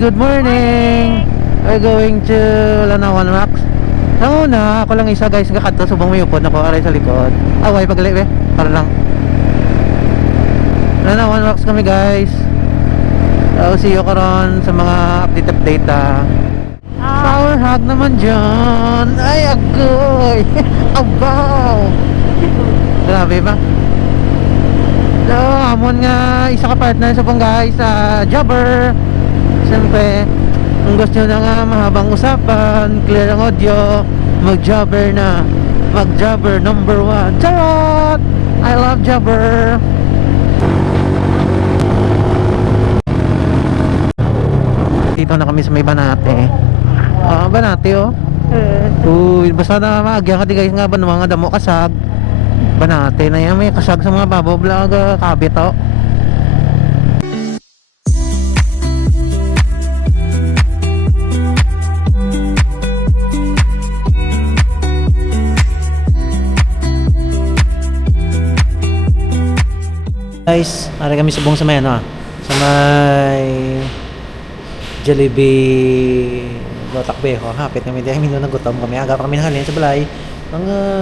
good morning. We're going to Lanawan Rocks. Sa una, ako lang isa guys kakanto subong may upod ako aray sa likod. Away pagali be. Para lang. Lanawan Rocks kami guys. So see you karon sa mga update Power hug naman dyan. Ay agoy. Abaw. Grabe ba? So, hamon nga isa ka partner sa pong guys sa jobber. Siyempre, kung gusto nyo na nga mahabang usapan, clear ang audio, mag-jobber na. Mag-jobber number 1. Charot! I love jobber. Dito na kami sa may Banate. Banate oh. Uy, basta na maagyan ka di guys nga ba ng mga damo kasag. Banate na yan, may kasag sa mga babaw vlog kabit oh. Guys, ari kami subong sa may ano sa may Jollibee Lotakbeho, hapit kami dahil hindi na nagutom kami. Aga pa kami nahalin sa balay.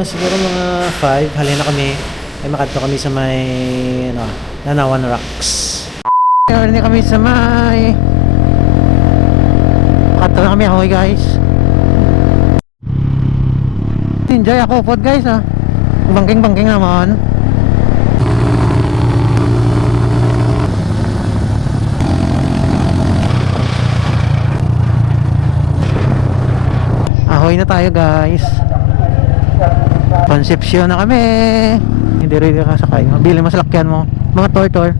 Siguro mga 5, halin na kami. Ay makadto kami sa may Lanawan Rocks. Halin na kami sa may makadto na kami ahoy guys. Enjoy ako pod guys Bangking naman. Ahoy na tayo guys. Concepcion na kami. Hindi rin kasakay. Mabili mo sa lakyan mo. Mga tortor.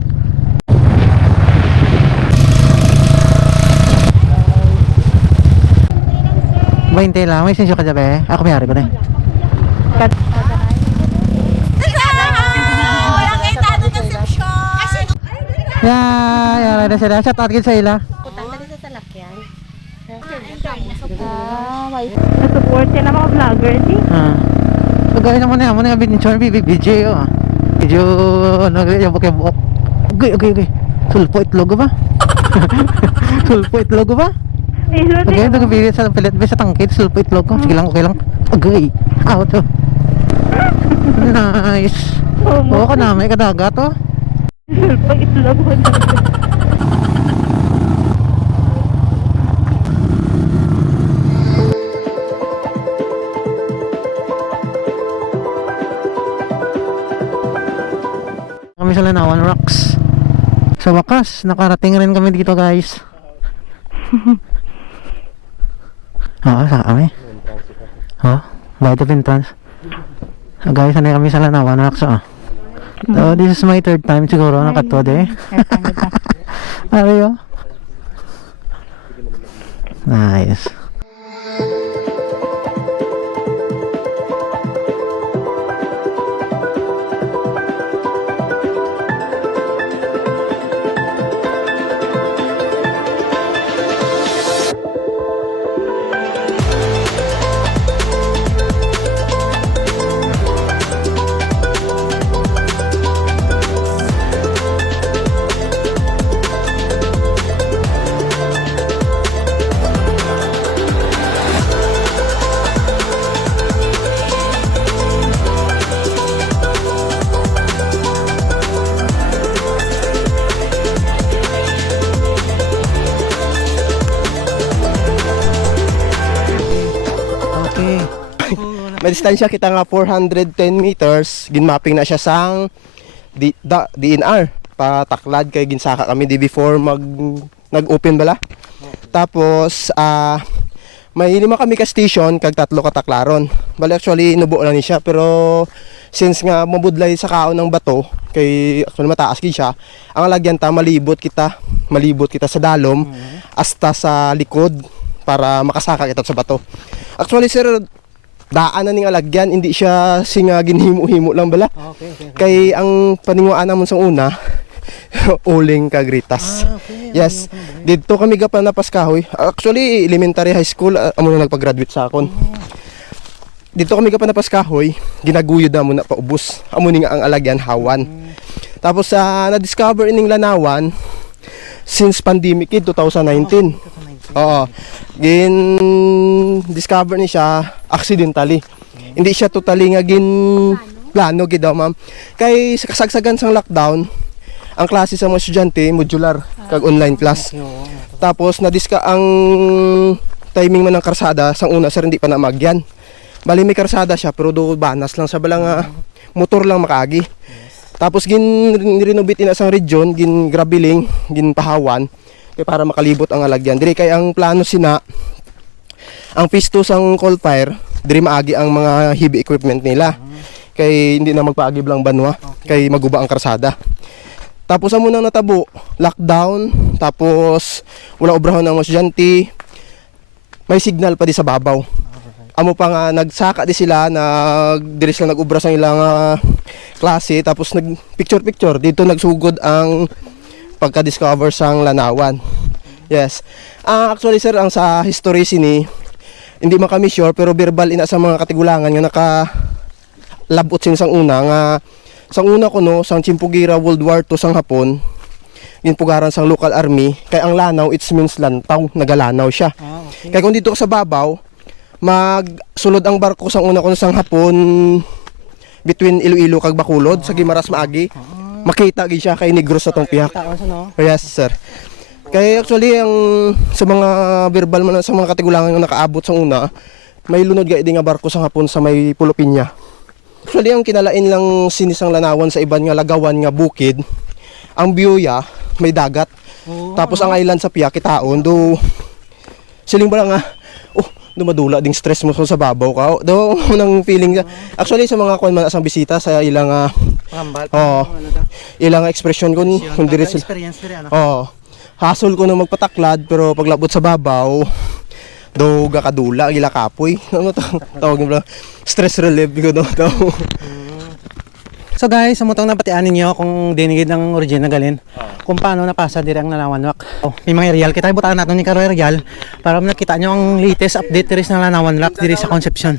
Bainte lang. May sensyo ka dyan be. Ako may hari ko na eh. Walang kita ng conception. Yara na sila. Shout out sa ila. Support sila mga vlogger di. Pagkaya naman na mo na binchon BJ oh. Medyo yung buok. Okay. Sulpo itlog ba? Sulpo itlog ba? Okay, nagbilit sa pilit sa tangkit sulpo itlog ko. Sige lang, okay lang. Okay. Out to. Nice. Oo ka na, may kadagat oh. Sulpo itlog ko. Kami sa Lanawan Rocks. Sa wakas, nakarating rin kami dito guys. Saan kami? Bayad of entrance. So guys, sanay kami sa Lanawan Rocks So this is my third time siguro nakatod eh. Ariyo. Nice. May distansya kita nga 410 meters, ginmapping na siya sang DNR pataklad kay ginsaka kami di before nag-open bala. Tapos may 5 kami ka station kag 3 ka taklaron. Bali actually nubo lang ni siya pero since nga mabudlay sa kaon ng bato kay actually mataas gid siya, ang lagyan ta malibot kita sa dalom hasta sa likod para makasaka kita sa bato. Actually sir, daan na ning alagyan, hindi siya singa ginhimo-himo lang bala. Okay. Kay ang paninguan namon sa una, uling kagritas. Yes. Dito kami gapan na paskahoy. Actually, elementary high school amo na nagpa-graduate sa akon. Dito kami gapan na paskahoy, ginaguyod na mo na paubos. Amo ning ang alagyan hawan. Tapos na-discover ining Lanawan since pandemic 2019. Oo. Gin discover ni siya accidentally. Hindi siya totally nga gin plano gid daw ma'am. Kay sa kasagsagan sang lockdown, ang klase sa mga estudyante modular kag online class. Tapos nadiska ang timing man ng karsada sang una sir hindi pa na magyan. Bali may karsada siya pero do banas lang sa balang motor lang makaagi. Tapos gin renovate ina sang region, gin grabeling, gin pahawan kay para makalibot ang alagyan. Diri kay ang plano sina ang pisto sang coal fire, diri maagi ang mga heavy equipment nila. Kay hindi na magpaagi lang banwa, kay maguba ang karsada. Tapos amo nang natabo, lockdown, tapos wala obrahon ng mga estudyante. May signal pa di sa babaw. Amo pa nga nagsaka di sila, diri sila nag-ubra sa ilang klase, tapos nag picture dito nagsugod ang pagka-discover sang lanawan. Yes. Actually sir, ang sa history sini hindi man kami sure pero verbal ina sa mga katigulangan nga labot sin sang una nga sang una kuno sang Chimpugira World War II sang Hapon ginpugaran sang local army kay ang lanaw it means lantaw nagalanaw siya. Okay. Kay kung dito ka sa babaw magsulod ang barko sang una kuno sang Hapon between Iloilo kag Bacolod sa Gimaras maagi makita gid siya kay Negros sa tong piyak. Yes sir. Kaya actually ang sa mga verbal man sa mga katigulangan nga nakaabot sa una, may lunod gay di nga barko sa Hapon sa may Pulopinya. Actually ang kinalain lang sinisang lanawan sa iban nga lagawan nga bukid, ang Bioya may dagat. Tapos ang island sa piya kitaon do siling ba nga dumadula ding stress mo sa babaw ka. Do unang feeling actually sa mga kuan man asang bisita sa ilang ilang expression kun diri sila. Experience diri ano. Hasol ko na magpataklad pero paglabot sa babaw do gakadula gila kapoy. Ano tawag nila? Stress relief ko do. So guys, samutang napatian ninyo kung dinigid ng origin na galin. Kung paano napasa diri ang Lanawan Rock. May mga aerial kita ibutan natin ni Karo aerial para makita nyo ang latest update diri sa Lanawan Rock diri sa Concepcion.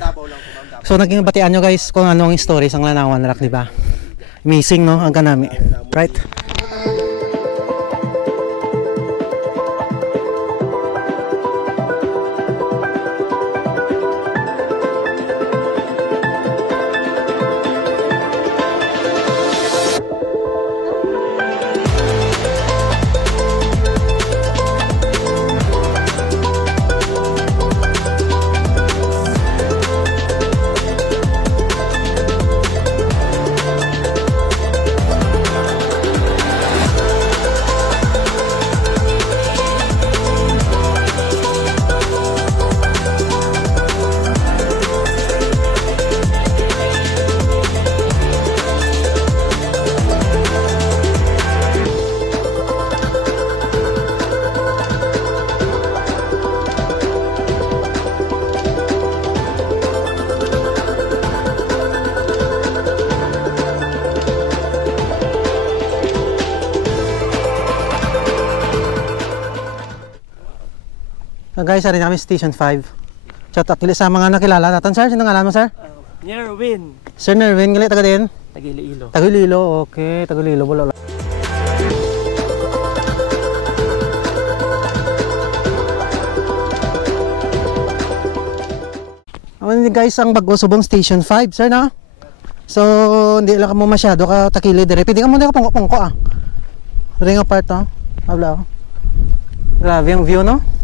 So naging batian nyo guys kung ano ang story sa Lanawan Rock, di ba? Amazing no ang kanami. Right? Guys, ari namin Station 5. Shout out ulit sa mga nakilala natin, sir. Sino ngalan mo, sir? Nerwin. Sir Nerwin, gali taga din? Tag-Iloilo. Tag-Iloilo, okay. Tag-Iloilo, wala. Guys, ang Bago Subong Station 5, sir, na? So, hindi lang mo masyado ka takili dire. Pwede ka muna ka pungko-pungko, Ring apart, no? Habla, Grabe ang view, no?